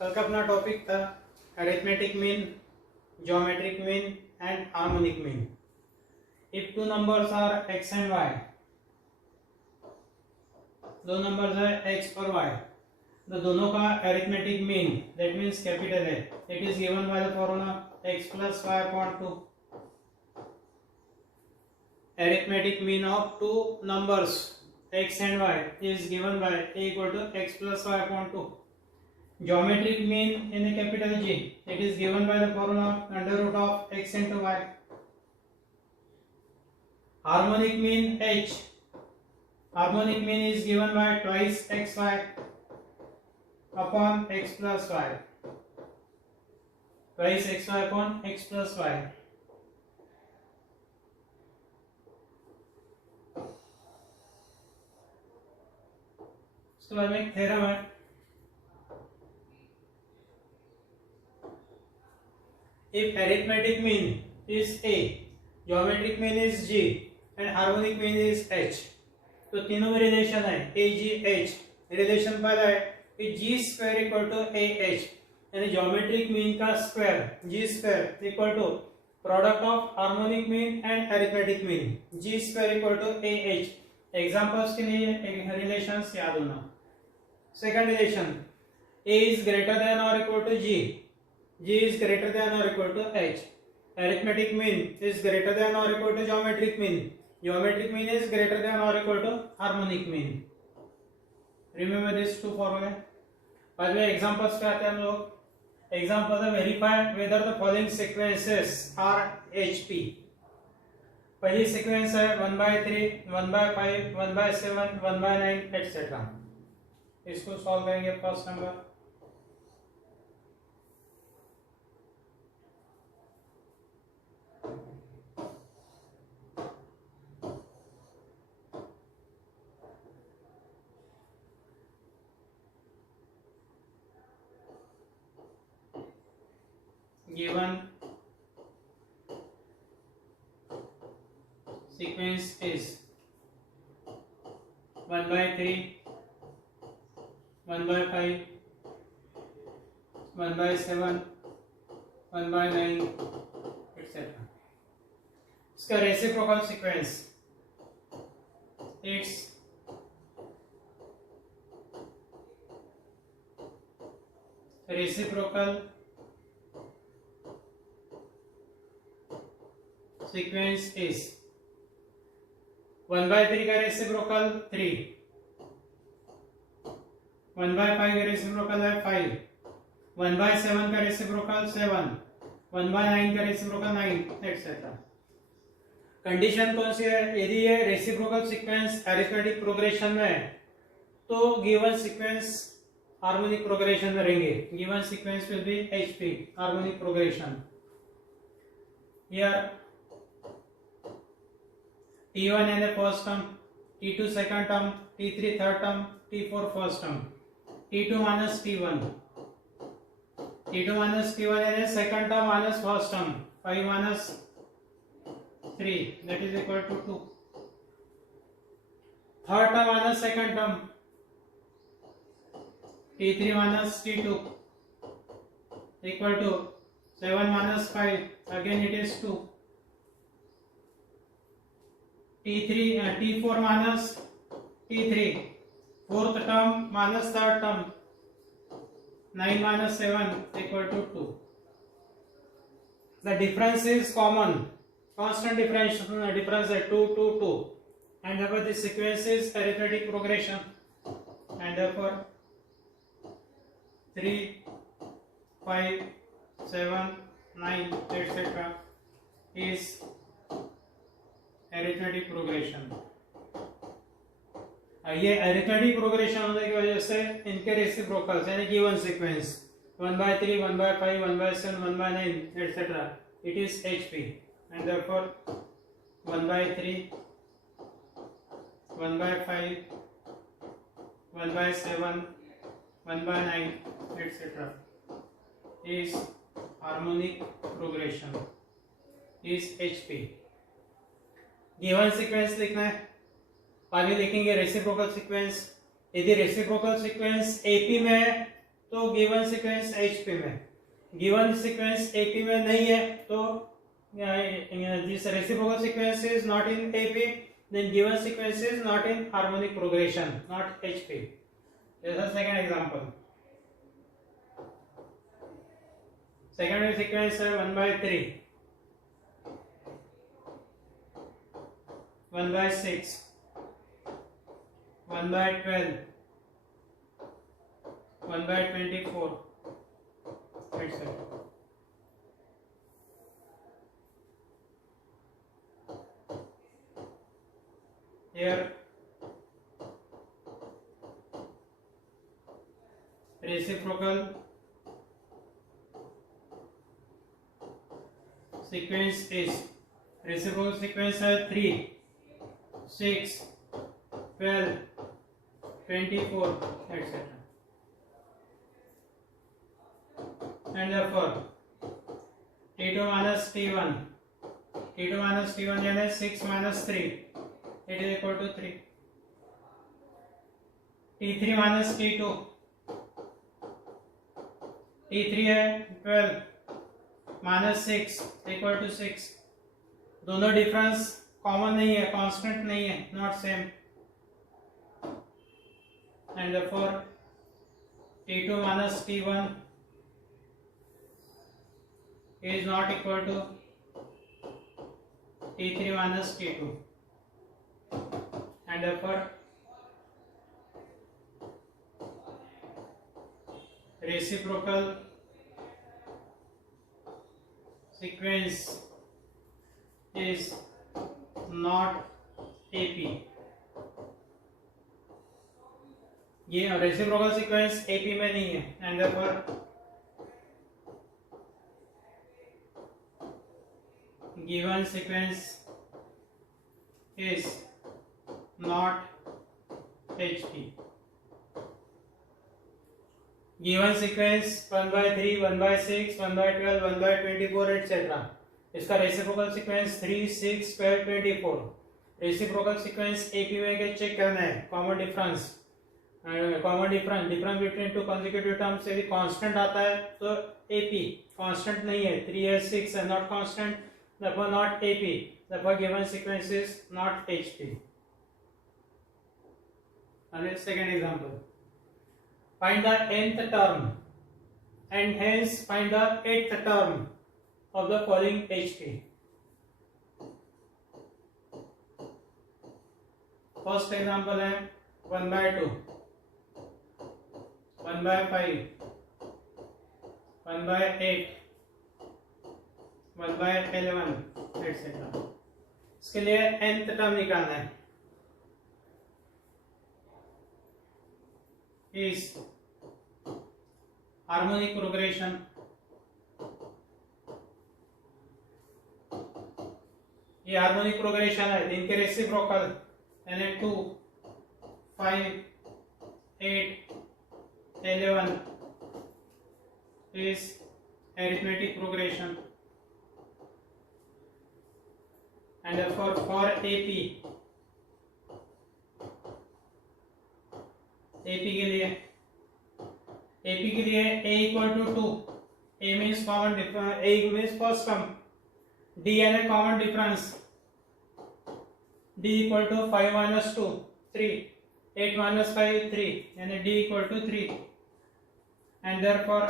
कल का अपना टॉपिक था arithmetic mean, geometric mean and harmonic mean. If two numbers are X and Y, दो नंबर्स है एक्स और वाई, तो दोनों का arithmetic mean that means capital है, it is given by the formula x plus y upon 2. Arithmetic mean of two numbers x and y is given by a equal to x plus y upon 2. Geometric mean in a capital G, it is given by the formula under root of x into y. Harmonic mean h, harmonic mean is given by twice xy upon x plus y, twice xy upon x plus y. उसके बाद में एक theorem है, if arithmetic mean is a, geometric mean is g and harmonic mean is h, तो तीनों में relation है a g h। Relation पहला है कि g square equal to a h, यानी ज्योमेट्रिक मीन का square g square equal to product of harmonic mean and arithmetic mean, g square equal to a h। Examples के लिए relations याद होना। Second relation, a is greater than or equal to g, g is greater than or equal to h। arithmetic mean is greater than or equal to geometric mean, geometric mean is greater than or equal to harmonic mean। remember these two formula। बाद में examples पे आते हैं हम लोग। Example है verify whether the following sequences are HP। पहली sequence है 1/3, 1/5, 1/7, 1/9 एटसेट्रा। इसको सॉल्व करेंगे। First number given sequence is 1/3, 1/5, 1/7, 1/9 etc. इसका reciprocal sequence, it's reciprocal sequence is 1/3 का रेसिप्रोकल 3, 1/5 का रेसिप्रोकल है 5, 1/7 का रेसिप्रोकल 7, 1/9 का रेसिप्रोकल 9 एक्सेट्रा। कंडीशन कौन सी है? यदि ये रेसिप्रोकल सीक्वेंस अरिथमेटिक प्रोग्रेशन में है तो गिवन सीक्वेंस हार्मोनिक प्रोग्रेशन में रहेंगे। Given sequence will be HP, harmonic progression. Here T1 in the first term, T2 second term, T3 third term, T4 first term, T2 minus T1, T2 minus T1 in the second term minus first term, 5 minus 3 that is equal to 2, third term minus second term, T3 minus T2 equal to 7 minus 5, again it is 2, T4 minus T3, fourth term minus third term, 9 minus 7 equal to 2. The difference is common, constant difference is 2, 2, 2, and therefore this sequence is arithmetic progression, and therefore 3, 5, 7, 9 etc. is arithmetic progression. ये arithmetic progression होने की वजह से इनके reciprocals यानी given sequence 1/3, 1/5, 1/7, 1/9 etc. it is HP and therefore 1/3, 1/5, 1/7, 1/9 etc. is harmonic progression, is HP। Given sequence लिखना है, आगे लिखेंगे रेसिप्रोकल सीक्वेंस। यदि रेसिप्रोकल सीक्वेंस एपी में है तो गिवन सीक्वेंस HP में, गिवन सीक्वेंस AP में नहीं है तो this reciprocal sequence is not in AP, then given sequence is not in harmonic progression, not HP. जैसा second example, second sequence है 1/3, 1/6, 1/12, 1/24, etc. Here reciprocal sequence is, reciprocal sequence है 3, 6, 12, 24, etc. And therefore T2 minus T1, T2 minus T1 यानी 6 minus 3, it is equal to 3. T3 minus T2, T3 है 12 minus 6 equal to 6. दोनों difference common नहीं है, constant नहीं है, not same, and therefore T2 minus T1 is not equal to T3 minus T2, and therefore reciprocal sequence is not AP. ये reciprocal sequence AP में नहीं है, and therefore given sequence is not HP. Given sequence 1/3, 1/6, 1/12, 1/24, etc. इसका reciprocal sequence 3, 6, 12, 24. Reciprocal sequence AP में के check करना है, common difference difference between two consecutive terms यदि कांस्टेंट आता है तो AP, कांस्टेंट नहीं है, 3 है, 6 है, not constant, therefore not AP, therefore given sequence is not HP. And second example, find the nth term and hence find the 8th term of the following HP. First example है 1/2, 1/5, 1/8, 1/11, etc. इसके लिए nth term निकालना है, इस harmonic progression, ये harmonic progression है, इनके reciprocal यानी 2, 5, 8, 11 is arithmetic progression, and therefore for AP के लिए A equal to 2, A means common difference, A means first term, D यानी common difference, D equal to 5 minus 2, 3, 8 minus 5, 3 यानी D equal to 3, and therefore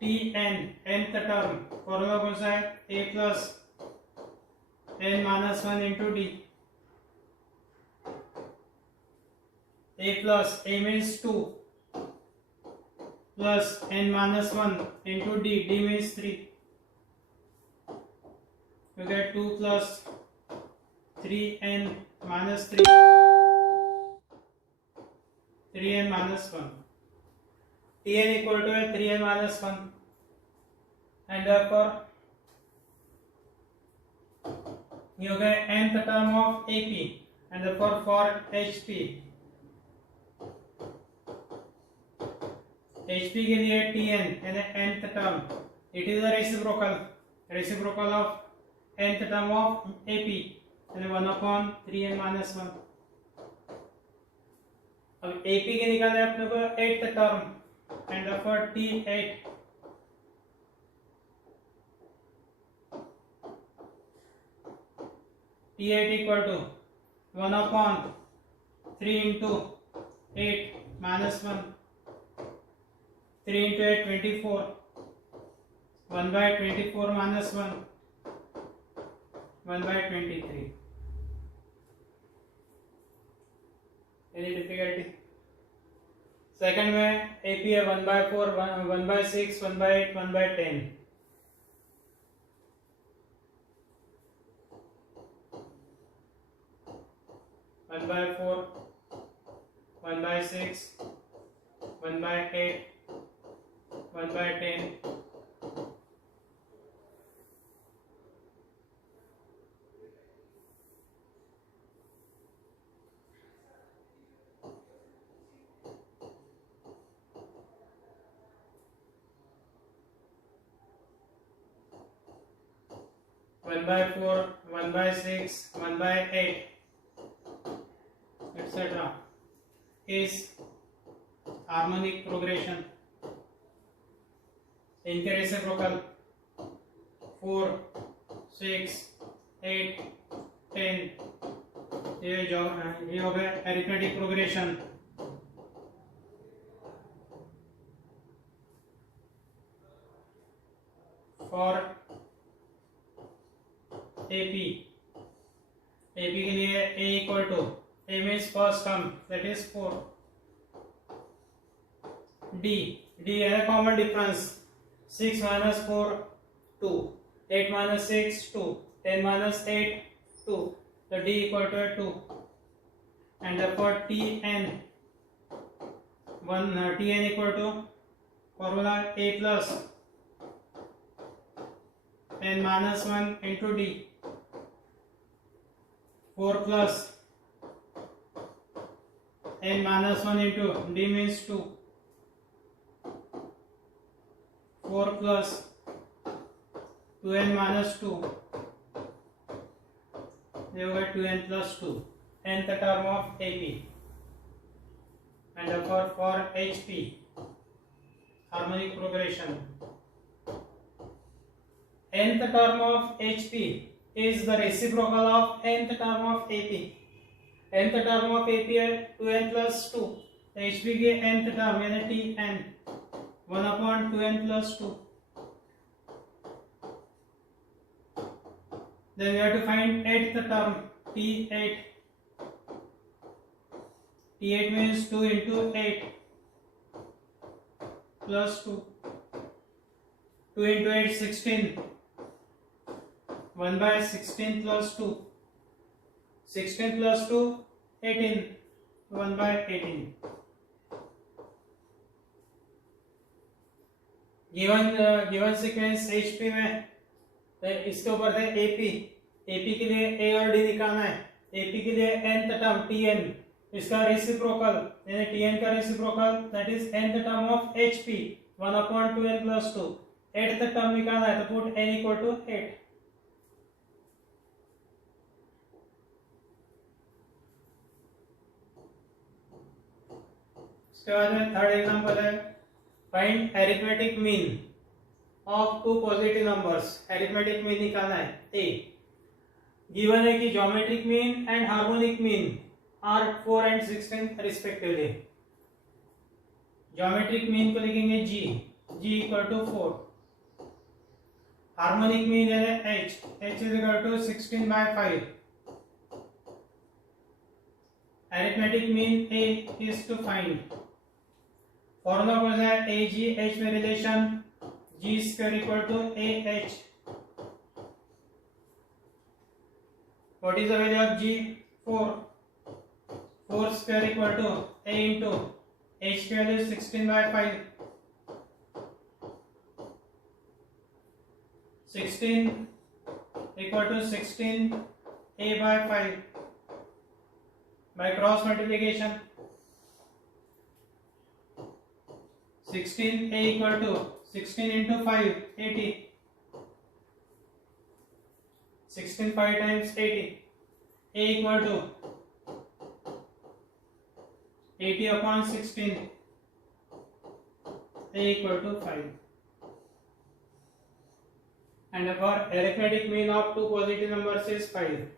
Tn, nth term, formula कौन सा है, A plus n minus 1 into D. A plus A means 2 plus n minus 1 into D. D means 3. You get 2 plus 3n minus 3. 3n minus 1. Tn equal to 3n minus 1. And therefore you get nth term of AP, and therefore for HP के लिए Tn यानी nth term, it is the reciprocal of nth term of AP यानी 1/3n minus 1. अब AP के निकालना है अपने को 8th term, and therefore T8 equal to 1 upon 3 into 8 minus 1, 3 into 8 24, 1 by 24 minus 1, 1 by 23. Any difficulty? Second में AP है 1 by 4, 1 by 6, 1 by 8, 1 by 10. One by 4, 1 by 6, 1 by 8, 1 by 10. One by 4, 1 by 6, 1 by 8, etc. is harmonic progression. इनके reciprocal 4, 6, 8, 10 ये हो गया arithmetic progression. For AP के लिए A equal to A means first term, that is 4. D है common difference. 6 minus 4 2, 8 minus 6 2, 10 minus 8 2. So D equal to 2, and therefore Tn equal to formula A plus n minus 1 into D. 4 plus n minus 1 into D means 2. 4 plus 2n minus 2. ये होगा 2n plus 2. Nth term of AP. And therefore for HP, harmonic progression, nth term of HP is the reciprocal of nth term of AP. nth term of AP है 2n plus 2. HP के nth term यानी Tn 1 upon 2n plus 2. Then we have to find 8th term T8. T8 means 2 into 8 plus 2. 2 into 8 16. 1 by 16 plus 2. 16 plus 2 18. 1 by 18. Given sequence HP में तो इसके ऊपर है AP के लिए A और D निकालना है. AP के लिए nth टर्म Tn, इसका रेसिप्रोकल यानी Tn का reciprocal that is nth term of HP 1 upon 2n plus 2. 8th term निकालना है तो पुट n equal to 8. इसके बाद में थर्ड एग्जांपल है find arithmetic mean of two positive numbers. Arithmetic mean निकालना है. A गिवन है कि geometric mean and harmonic mean are 4 and 16 respectively. Geometric mean को लिखेंगे G equal to 4. Harmonic mean है H is equal to 16 by 5. Arithmetic mean A is to find. Formula कौन सा है? AG में relation G square equal to AH. What is the value of G? 4. 4 square equal to A into H square is 16 by 5. 16 equal to 16 A by 5 by cross multiplication. 16 A equal to 16 into 5 80. 16 5 times 80. A equal to 80 upon 16. a equal to 5. And for arithmetic mean of two positive numbers is 5.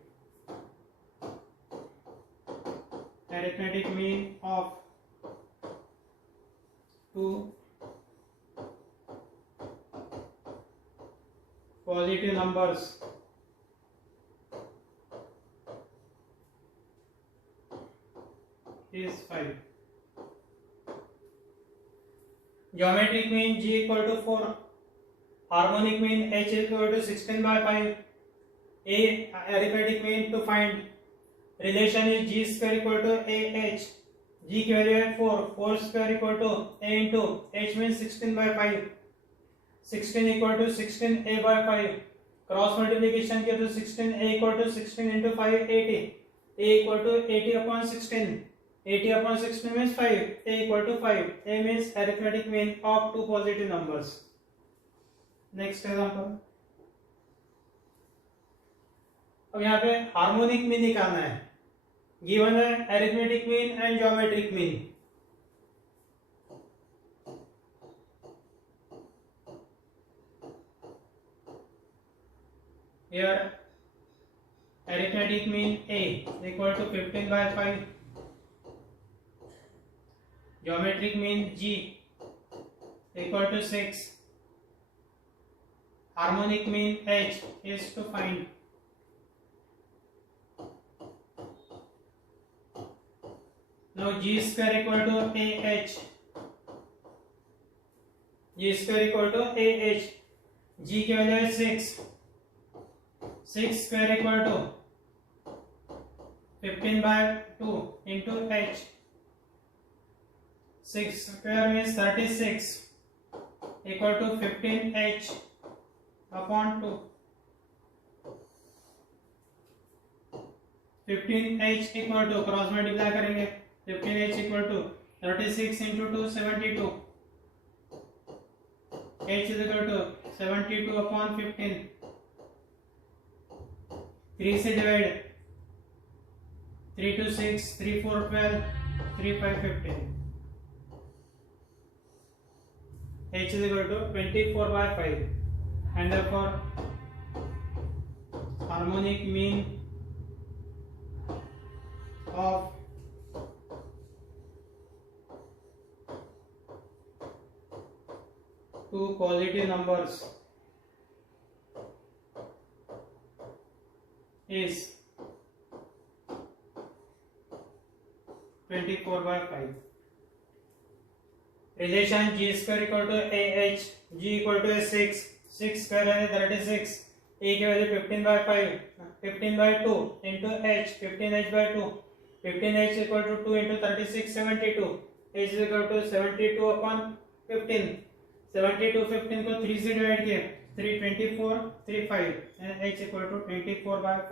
Arithmetic mean of two positive numbers is 5. Geometric mean g equal to 4. Harmonic mean h is equal to 16 by 5. A arithmetic mean to find. Relation is g square equal to ah. G की value है 4. 4 square equal to a into h means 16 by 5. 16 equal to 16 a by 5. Cross multiplication किया तो 16 a equal to 16 into 5 80. A equal to 80 upon 16. 80 upon 16 means 5. A equal to 5. A means arithmetic mean of two positive numbers. Next example. अब यहाँ पे harmonic mean निकालना है. Given है arithmetic mean and geometric mean. Here arithmetic mean a equal to 15 by 5. Geometric mean g equal to 6. Harmonic mean h is to find. Now g square equal to ah. G square equal to ah. G की value है 6. 6 square equal to 15 by 2 into h. 6 square means 36 equal to 15h upon 2. 15h equal to cross multiply करेंगे. 15h equal to 36 into 2 72. h is equal to 72 upon 15. 3 से divide. 3 to 6 3 4 12 3 5 15. h is equal to 24 by 5. And therefore harmonic mean of two positive numbers is 24 by 5. Relation g square equal to ah. G equal to 6. 6 square है 36. A की value 15 by 5. 15 by 2 into h. 15h by 2. 15h equal to 2 into 36 72. h is equal to 72 upon 15. 72 15 को 3 से divide किया. 3 24 3 5 and h equal to 24 by 5.